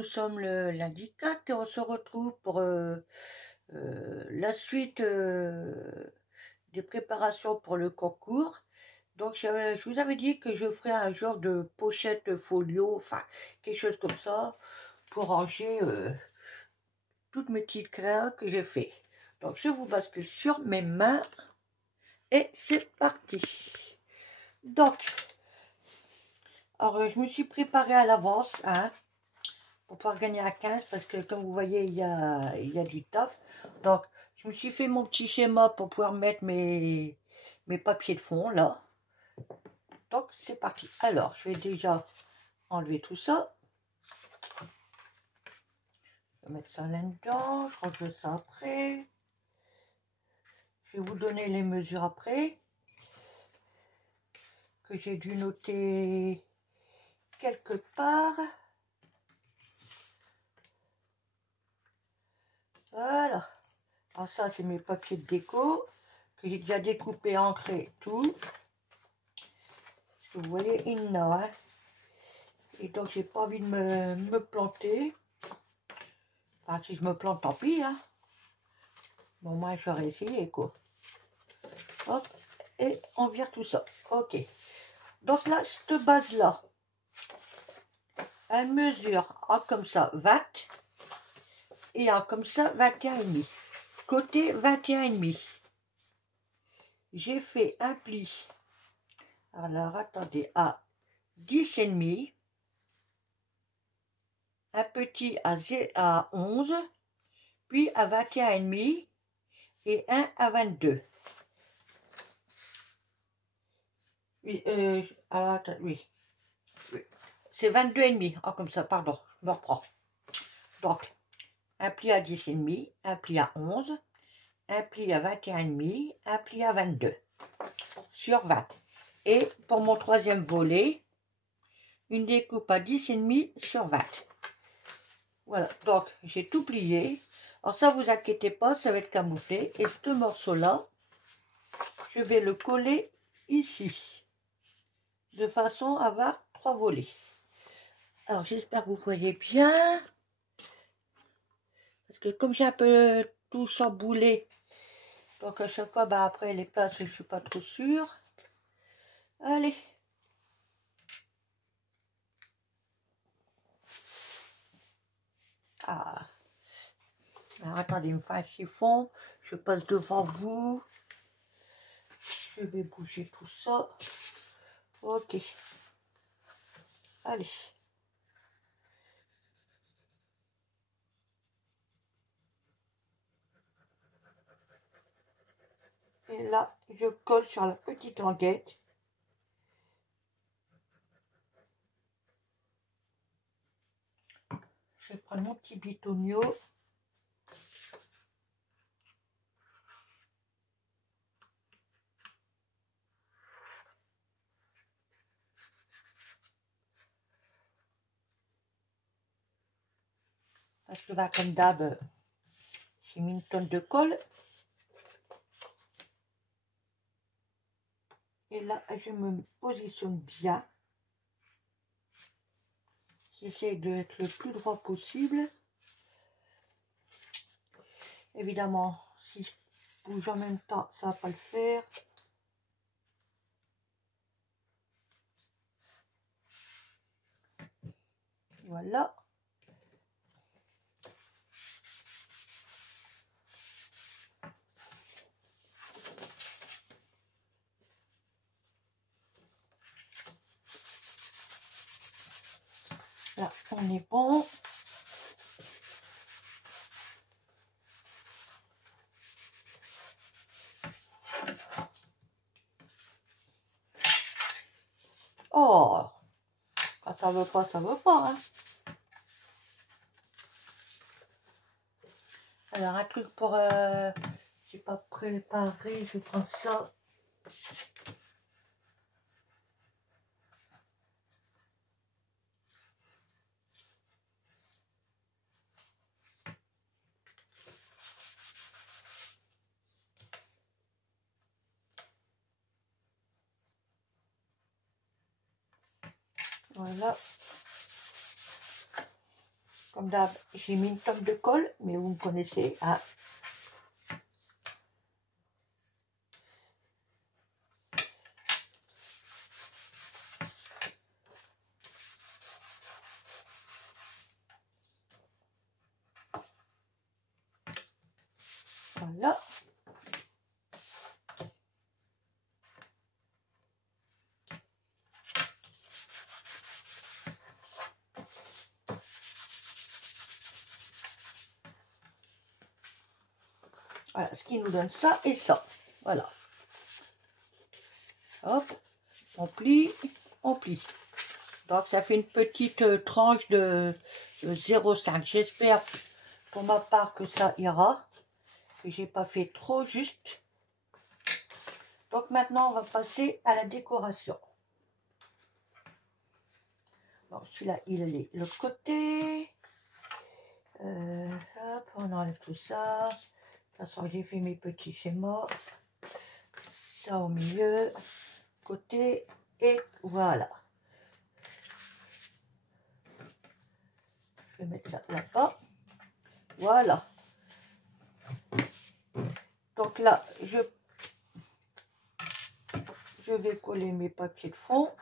nous sommes le lundi 4 et on se retrouve pour la suite des préparations pour le concours. Donc je vous avais dit que je ferais un genre de pochette folio, enfin quelque chose comme ça, pour ranger toutes mes petites créas que j'ai fait. Donc je vous bascule sur mes mains et c'est parti. Donc, alors je me suis préparée à l'avance, hein, pour pouvoir gagner à 15 parce que comme vous voyez il y a du taf. Donc je me suis fait mon petit schéma pour pouvoir mettre mes papiers de fond là. Donc c'est parti. Alors je vais déjà enlever tout ça. Je vais mettre ça là-dedans, je range ça après. Je vais vous donner les mesures après, que j'ai dû noter quelque part. Voilà. Alors ça c'est mes papiers de déco, que j'ai déjà découpé, ancré, tout. Vous voyez, il y en a, hein. Et donc j'ai pas envie de me planter. Enfin, si je me plante, tant pis, hein. Bon, moi j'aurais essayé, quoi. Hop, et on vire tout ça. Ok. Donc là, cette base là, elle mesure comme ça 20 et comme ça 21,5. Côté 21,5. J'ai fait un pli. Alors attendez, à 10,5. Un petit à 11, puis à 21,5 et un à 22. Oui, alors, attends, oui. C'est 22,5. Ah, comme ça, pardon, je me reprends. Donc, un pli à 10,5, un pli à 11, un pli à 21,5, un pli à 22 sur 20. Et pour mon troisième volet, une découpe à 10,5 sur 20. Voilà, donc j'ai tout plié. Alors ça, vous inquiétez pas, ça va être camouflé. Et ce morceau-là, je vais le coller ici, de façon à avoir 3 volets. Alors j'espère que vous voyez bien, parce que comme j'ai un peu tout chamboulé, donc à chaque fois, bah après les places, je suis pas trop sûre. Allez. Ah. Alors attendez, il me fait un chiffon, je passe devant vous. Je vais bouger tout ça. Ok. Allez. Et là, je colle sur la petite languette. Je vais prendre mon petit bitonio. Parce que là, comme d'hab, j'ai mis une tonne de colle. Et là, je me positionne bien. J'essaie d'être le plus droit possible. Évidemment, si je bouge en même temps, ça va pas le faire. Voilà. Là, on est bon. Oh, quand ça veut pas, ça veut pas, hein. Alors, un truc pour... j'ai pas préparé, je vais prendre ça. Voilà. Comme d'hab, j'ai mis une tome de colle, mais vous me connaissez, hein. Voilà. Voilà, ce qui nous donne ça et ça. Voilà. Hop, on plie, on plie. Donc ça fait une petite tranche de 0,5. J'espère pour ma part que ça ira. Que j'ai pas fait trop juste. Donc maintenant on va passer à la décoration. Bon, celui-là il est de l'autre côté. Hop, on enlève tout ça. De toute façon j'ai fait mes petits schémas. Ça au milieu, côté et voilà. Je vais mettre ça là-bas. Voilà. Donc là, je vais coller mes papiers de fond.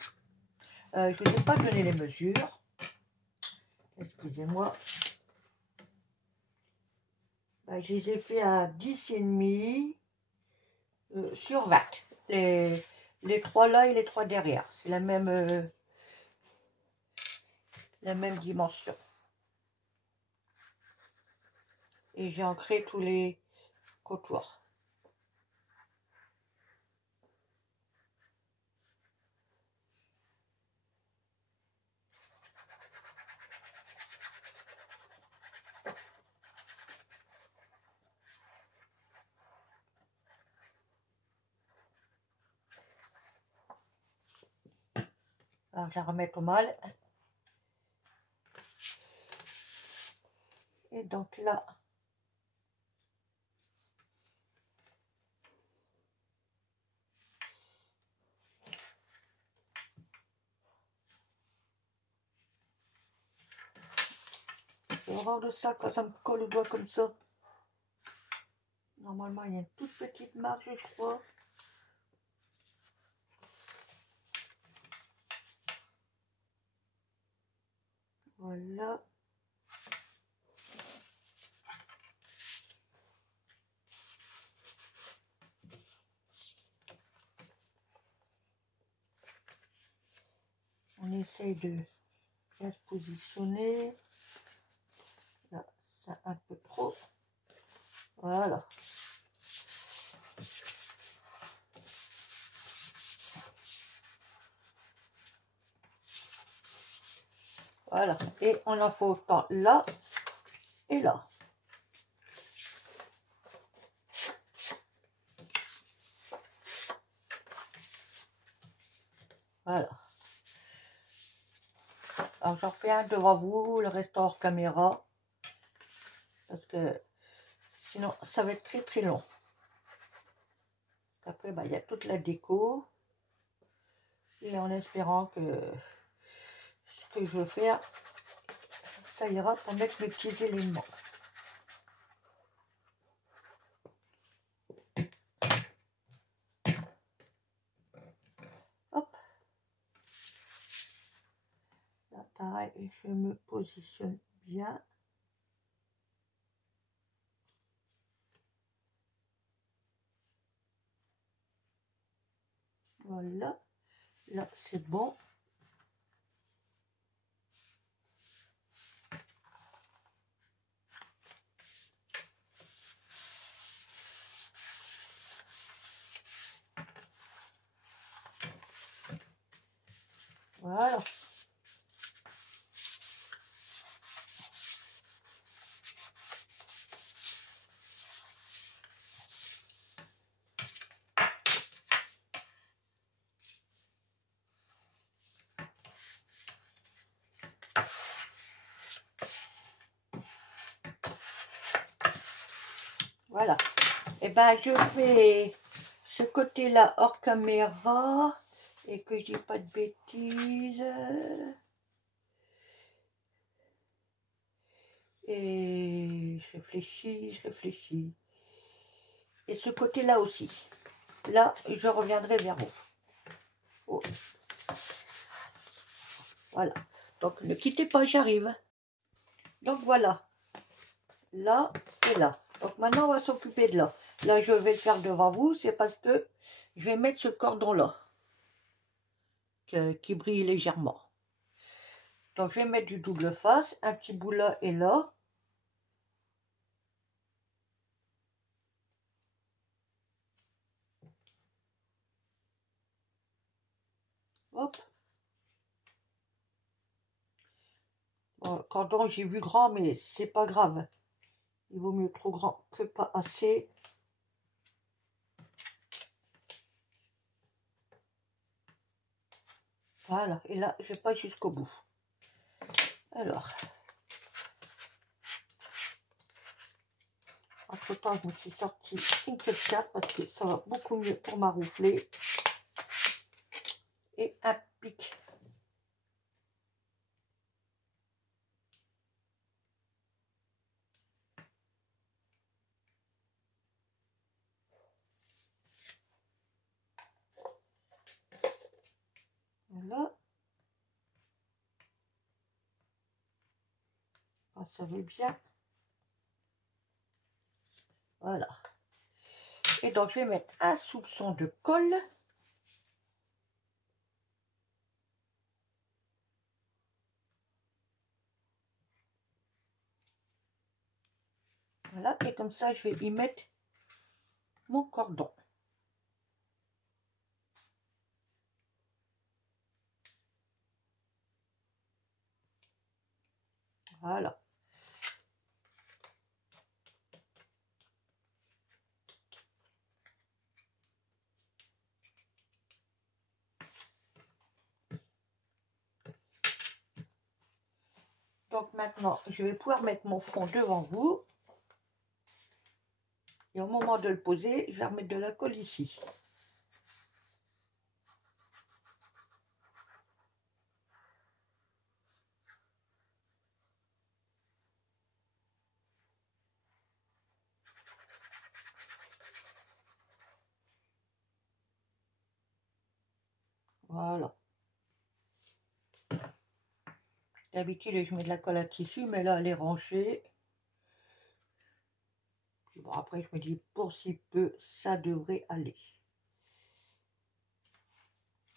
Je ne vous ai pas donné les mesures. Excusez-moi. Ben, je les ai fait à 10,5 sur 20. Les trois là et les trois derrière. C'est la même dimension. Et j'ai ancré tous les côtoirs. Alors, je la remets au mal. Et donc là, j'ai horreur de ça quand ça me colle au doigt comme ça. Normalement, il y a une toute petite marge, je crois. Voilà. On essaye de bien se positionner. Là, c'est un peu trop. Voilà. Voilà. Et on en fait autant là et là. Voilà. Alors j'en fais un devant vous, le reste hors caméra. Parce que sinon ça va être très très long. Après bah, il y a toute la déco. Et en espérant que ce que je veux faire, ça ira pour mettre mes petits éléments. Hop. Là pareil, je me positionne bien. Voilà. Là c'est bon. Voilà. Voilà. Et ben je fais ce côté-là hors caméra et que je dis pas de bêtises. Et je réfléchis, je réfléchis. Et ce côté-là aussi. Là, je reviendrai vers vous. Oh. Voilà. Donc, ne quittez pas, j'arrive. Donc, voilà. Là et là. Donc, maintenant, on va s'occuper de là. Là, je vais le faire devant vous. C'est parce que je vais mettre ce cordon-là. Qui brille légèrement. Donc, je vais mettre du double face. Un petit bout là et là. Hop. Bon, cordon, j'ai vu grand, mais c'est pas grave. Il vaut mieux trop grand que pas assez. Voilà. Et là, je vais pas jusqu'au bout. Alors. Entre temps, je me suis sorti une cap parce que ça va beaucoup mieux pour maroufler. Et un pic. Voilà. Ça va bien. Voilà. Et donc, je vais mettre un soupçon de colle. Voilà. Et comme ça, je vais y mettre mon cordon. Voilà. Donc maintenant, je vais pouvoir mettre mon fond devant vous. Et au moment de le poser, je vais remettre de la colle ici. Voilà. D'habitude, je mets de la colle à tissu, mais là, elle est rangée. Puis bon, après, je me dis, pour si peu, ça devrait aller.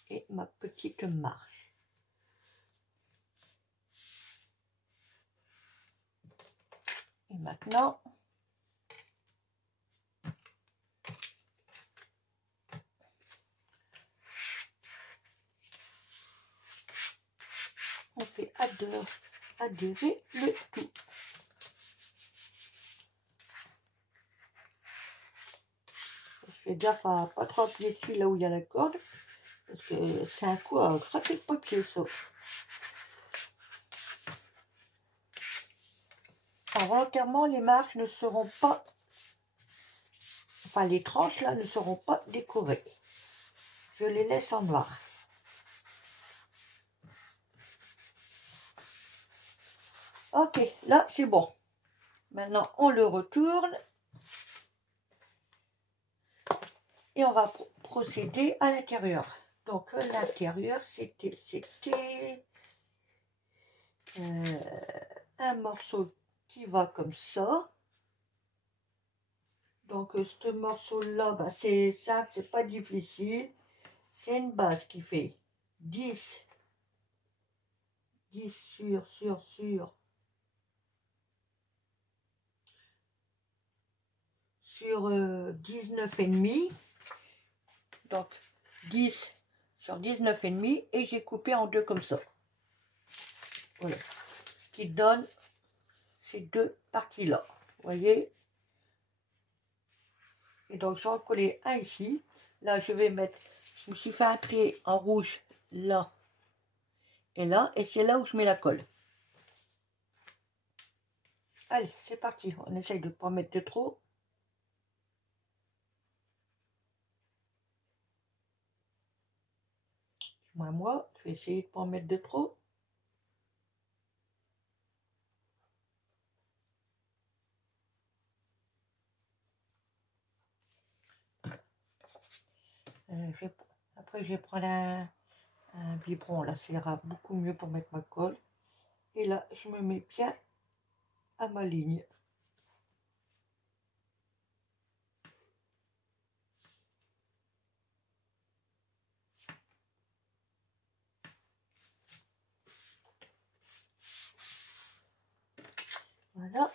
Et ma petite marche. Et maintenant, on fait adhérer le tout. Je fais gaffe à pas trop appuyer dessus là où il y a la corde, parce que c'est un coup à craquer le papier, ça. Involontairement, les marques ne seront pas, enfin les tranches là ne seront pas décorées. Je les laisse en noir. Ok, là c'est bon. Maintenant on le retourne. Et on va procéder à l'intérieur. Donc l'intérieur c'était un morceau qui va comme ça. Donc ce morceau là, bah, c'est simple, c'est pas difficile. C'est une base qui fait 10 sur 19 et demi. Donc 10 sur 19 et demi, et j'ai coupé en deux comme ça. Voilà. Ce qui donne ces deux parties là. Vous voyez? Et donc j'en coller un ici. Là je vais mettre, je me suis fait un trait en rouge là et là, et c'est là où je mets la colle. Allez, c'est parti. On essaye de ne pas mettre de trop. Moi, je vais essayer de ne pas en mettre de trop. Après, je vais prendre un biberon. Là, ça ira beaucoup mieux pour mettre ma colle. Et là, je me mets bien à ma ligne. Voilà.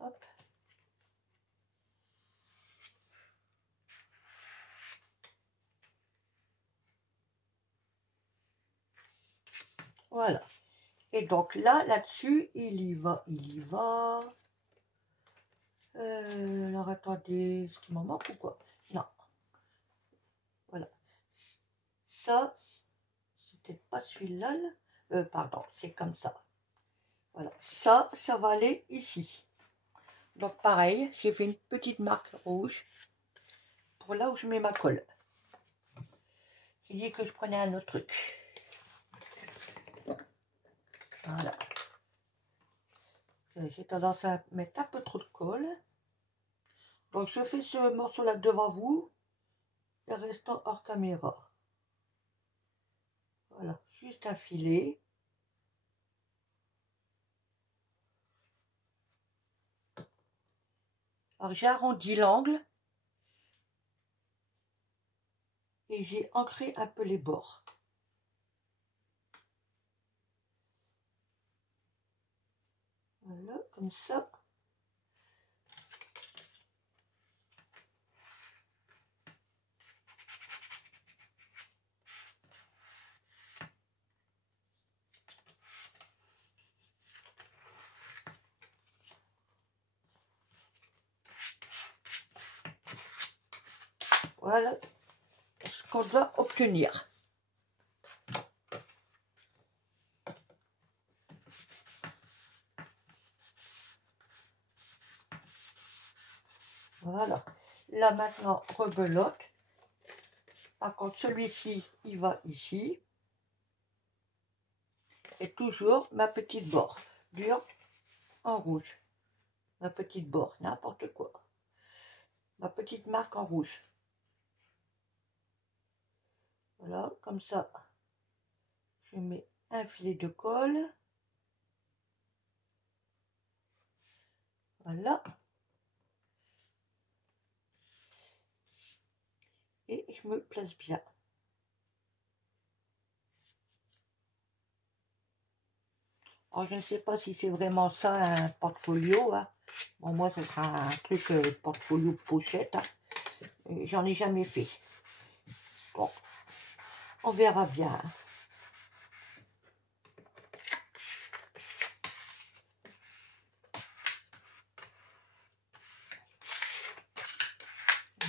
Hop. Voilà. Et donc là, là-dessus, il y va, il y va. Alors attendez, est-ce qu'il m'en manque ou quoi? Non. Voilà. Ça, c'est peut-être pas celui-là. Pardon, c'est comme ça. Voilà. Ça va aller ici. Donc pareil, j'ai fait une petite marque rouge pour là où je mets ma colle. J'ai dit que je prenais un autre truc. Voilà. J'ai tendance à mettre un peu trop de colle. Donc je fais ce morceau-là devant vous et restant hors caméra. Voilà, juste un filet. Alors j'ai arrondi l'angle et j'ai ancré un peu les bords. Voilà, comme ça. Voilà ce qu'on doit obtenir. Voilà. Là maintenant, rebelote. Par contre, celui-ci, il va ici. Et toujours ma petite bordure en rouge. Ma petite bord, n'importe quoi. Ma petite marque en rouge. Voilà, comme ça. Je mets un filet de colle. Voilà. Et je me place bien. Alors, je ne sais pas si c'est vraiment ça un portfolio. Hein. Bon, moi, ce sera un truc portfolio pochette. Hein. J'en ai jamais fait. Bon, on verra bien.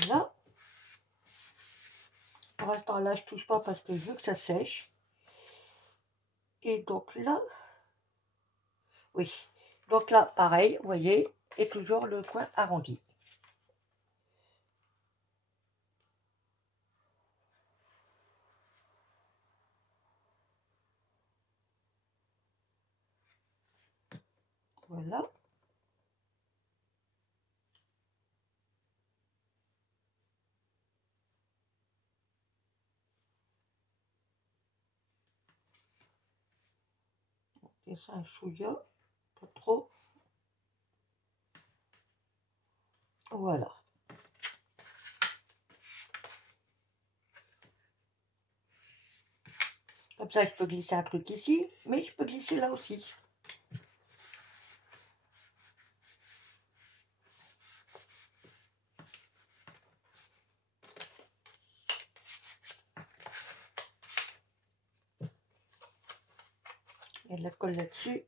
Là, pour l'instant, là, je touche pas parce que je veux que ça sèche. Et donc là, oui. Donc là, pareil, vous voyez, et toujours le coin arrondi. Voilà. Et ça, un chouïa, pas trop. Voilà. Comme ça, je peux glisser un truc ici, mais je peux glisser là aussi. Et de la colle là-dessus.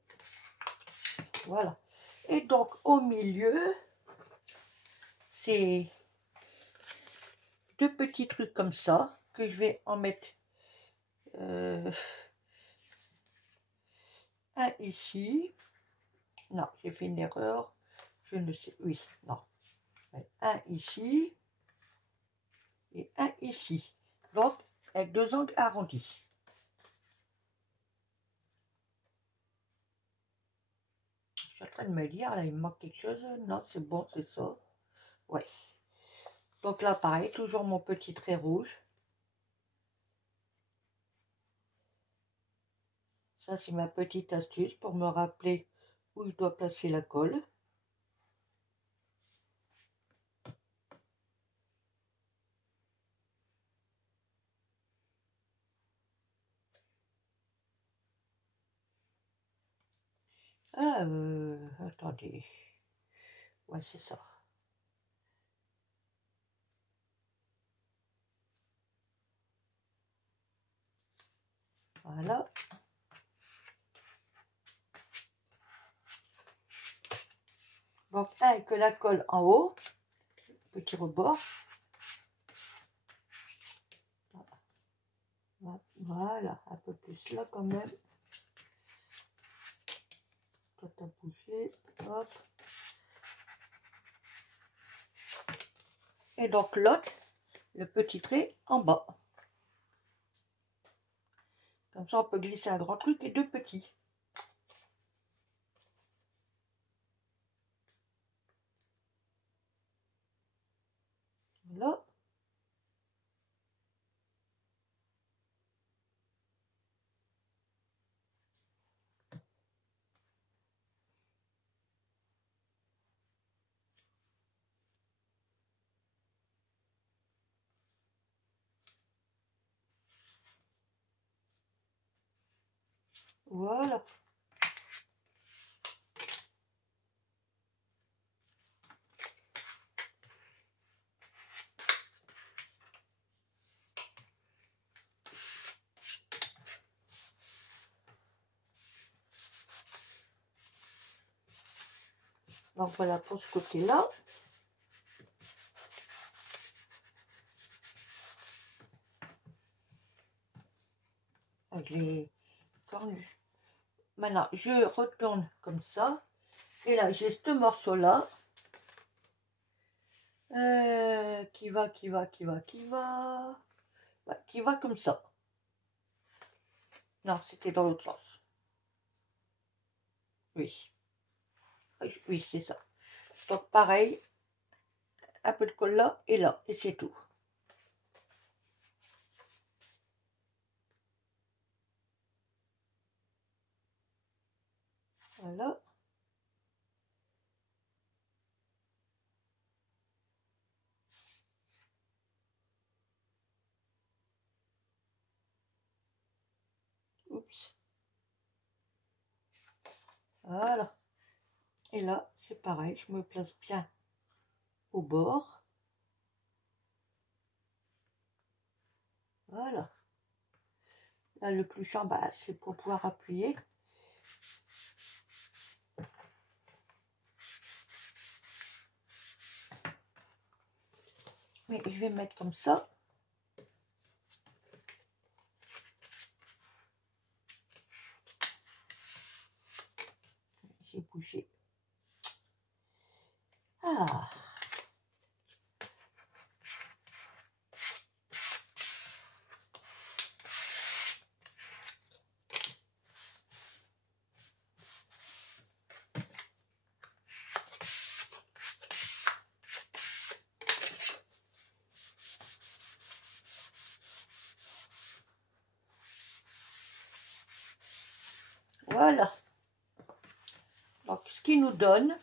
Voilà. Et donc, au milieu, c'est deux petits trucs comme ça, que je vais en mettre un ici. Non, j'ai fait une erreur. Je ne sais. Oui, non. Un ici et un ici. Donc, avec deux angles arrondis. train de me dire, là, il me manque quelque chose. Non, c'est bon, c'est ça. Ouais. Donc là, pareil, toujours mon petit trait rouge. Ça, c'est ma petite astuce pour me rappeler où je dois placer la colle. Ah, attendez. Ouais, c'est ça. Voilà. Donc, avec la colle en haut, petit rebord. Voilà, un peu plus là quand même. Toi, t'as bougé. Hop. Et donc, l'autre, le petit trait en bas. Comme ça, on peut glisser un grand truc et deux petits. Voilà. Voilà. Donc voilà pour ce côté-là. Avec les cornus. Maintenant, je retourne comme ça. Et là, j'ai ce morceau-là. Qui va comme ça. Non, c'était dans l'autre sens. Oui. Oui, c'est ça. Donc pareil, un peu de colle là, et c'est tout. Voilà. Oups. Voilà. Et là, c'est pareil, je me place bien au bord. Voilà. Là, le plus en bas, c'est pour pouvoir appuyer. Mais je vais mettre comme ça. J'ai bougé. Ah. Voilà. Donc, ce qui nous donne,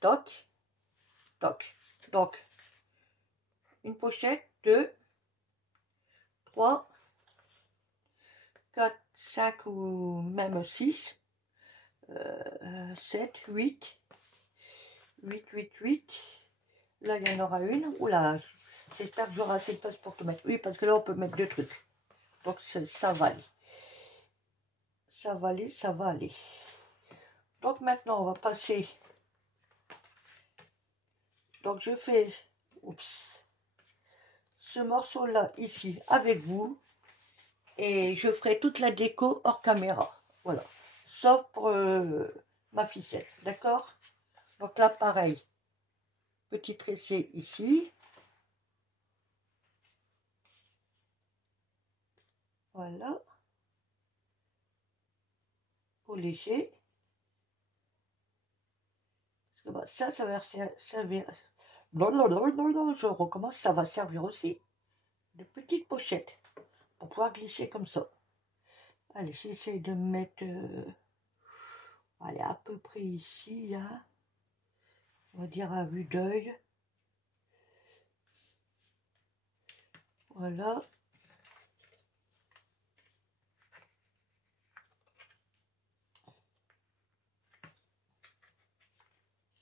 toc, toc. Donc, une pochette de 3, 4, 5 ou même 6, 7, 8, 8. Là, il y en aura une. Oula, j'espère que j'aurai assez de place pour tout mettre. Oui, parce que là, on peut mettre deux trucs. Donc, ça va aller. Ça va aller, ça va aller. Donc, maintenant, on va passer. Donc, je fais ce morceau-là ici avec vous. Et je ferai toute la déco hors caméra. Voilà. Sauf pour ma ficelle. D'accord? Donc là, pareil. Petit tressé ici. Voilà. Au léger. que bah, ça va servir. Non, je recommence, ça va servir aussi de petite pochette pour pouvoir glisser comme ça. Allez, j'essaie de mettre, allez, à peu près ici, hein, on va dire à vue d'œil. Voilà.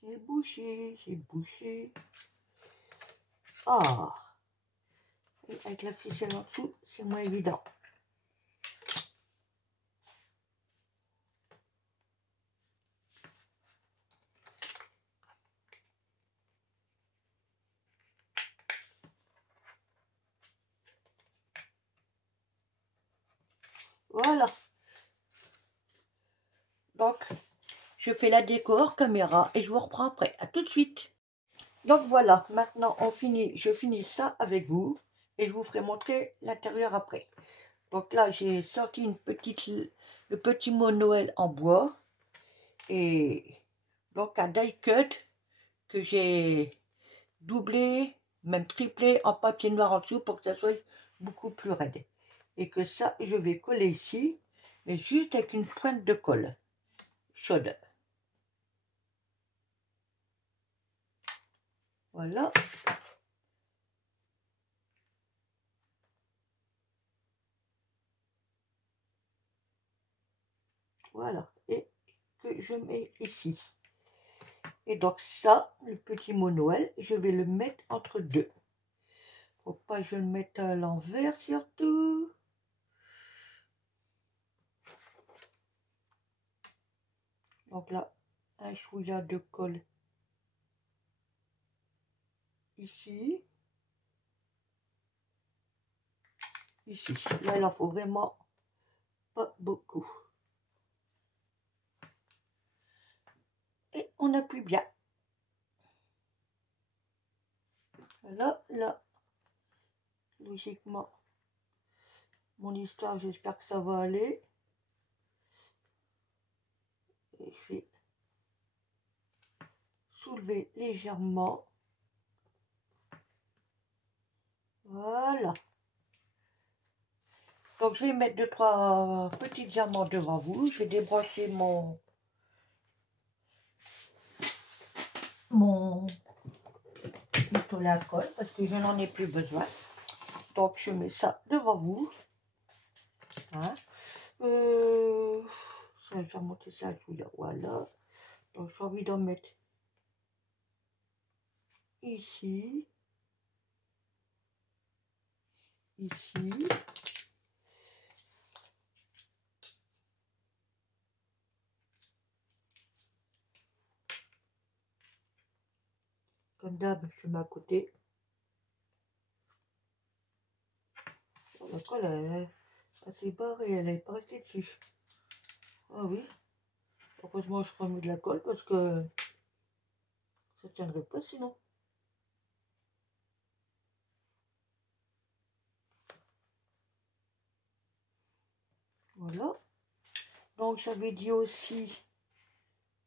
J'ai bouché, j'ai bouché. Ah, et avec la ficelle en dessous, c'est moins évident. Voilà. Donc, je fais la déco hors caméra et je vous reprends après. À tout de suite. Donc voilà, maintenant je finis ça avec vous et je vous ferai montrer l'intérieur après. Donc là, j'ai sorti le petit mot Noël en bois et donc un die cut que j'ai doublé, même triplé en papier noir en dessous pour que ça soit beaucoup plus raide. Et que ça, je vais coller ici, mais juste avec une pointe de colle chaude. Voilà. Voilà. Et que je mets ici. Et donc ça, le petit mot Noël, je vais le mettre entre deux. Faut pas que je le mette à l'envers surtout. Donc là, un chouïa de colle ici. Ici. Là, il en faut vraiment pas beaucoup. Et on appuie bien. Là, logiquement, mon histoire, j'espère que ça va aller. Et je vais soulever légèrement. Voilà. Donc, je vais mettre 2-3 petits diamants devant vous. Je vais débrancher mon pistolet à colle parce que je n'en ai plus besoin. Donc, je mets ça devant vous. Hein. Ça, je vais remonter ça, voilà. Donc, j'ai envie d'en mettre ici. Ici. Comme d'hab, je mets à côté. La colle, elle s'est barrée, elle n'est pas restée dessus. Ah oui. Heureusement, je remets de la colle parce que ça ne tiendrait pas sinon. Voilà. Donc, j'avais dit aussi,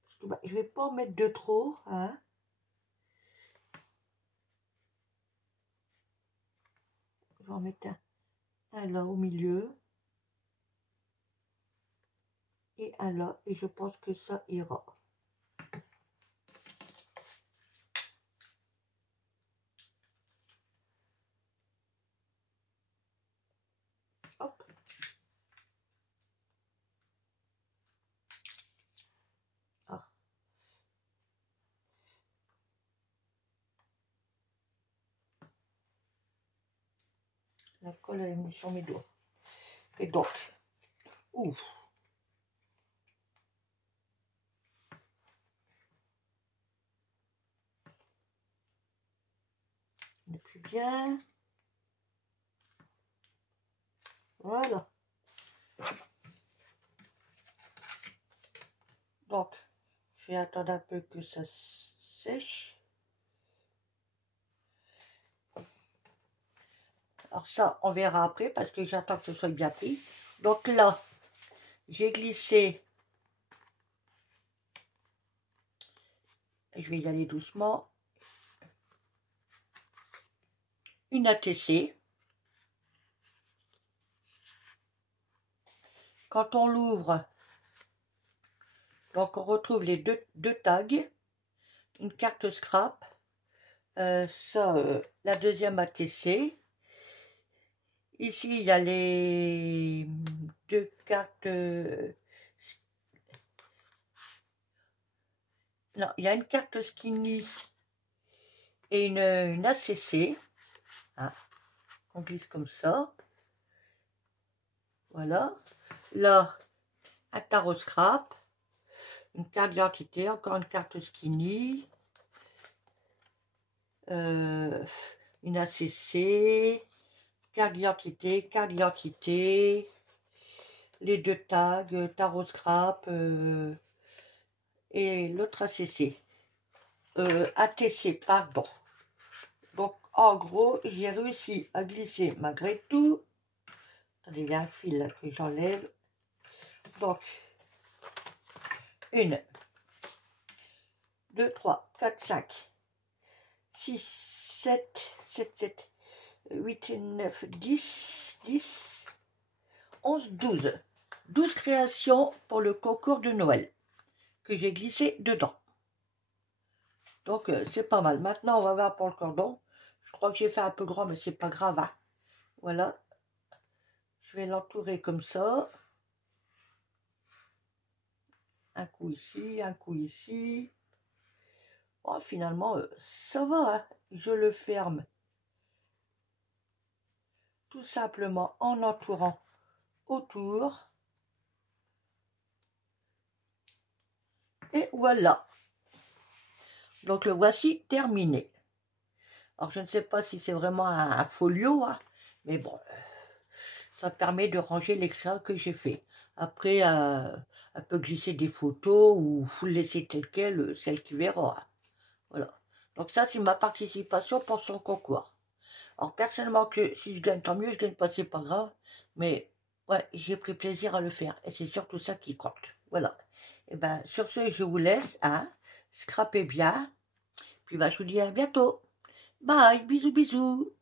parce que bah, je ne vais pas en mettre de trop, hein. Je vais en mettre un là au milieu. Et un là. Et je pense que ça ira. Hop. Ah. La colle elle est mise sur mes doigts. Et donc, ouf. On n'est plus bien. Voilà. Donc, je vais attendre un peu que ça sèche. Alors ça, on verra après parce que j'attends que ce soit bien pris. Donc là, j'ai glissé je vais y aller doucement. Une ATC. Quand on l'ouvre, donc on retrouve les deux tags, une carte scrap, la deuxième ATC. Ici, il y a les deux cartes. Non, il y a une carte skinny et une ACC. Hein, on glisse comme ça. Voilà. Là, un tarot scrap, une carte d'identité, encore une carte skinny, une ACC, carte d'identité, les deux tags, tarot scrap et l'autre ACC. ATC, pardon. Donc, en gros, j'ai réussi à glisser malgré tout. Attendez, il y a un fil là que j'enlève. Donc, 1, 2, 3, 4, 5, 6, 7, 8, 9, 10, 11, 12. 12 créations pour le concours de Noël que j'ai glissé dedans. Donc, c'est pas mal. Maintenant, on va voir pour le cordon. Je crois que j'ai fait un peu grand, mais c'est pas grave. Hein. Voilà. Je vais l'entourer comme ça. Un coup ici, un coup ici. Oh, finalement, ça va. Hein. Je le ferme. Tout simplement en entourant autour. Et voilà. Donc, le voici terminé. Alors, je ne sais pas si c'est vraiment un folio, hein, mais bon, ça permet de ranger les créas que j'ai fait. Après, elle peut glisser des photos ou vous le laisser tel quel, celle qui verra. Hein. Voilà. Donc ça, c'est ma participation pour son concours. Alors, personnellement, que si je gagne, tant mieux, je gagne pas, c'est pas grave. Mais, ouais, j'ai pris plaisir à le faire. Et c'est surtout ça qui compte. Voilà. Et ben, sur ce, je vous laisse, hein. Scrapez bien. Puis, bah, je vous dis à bientôt. Bye, bisous, bisous.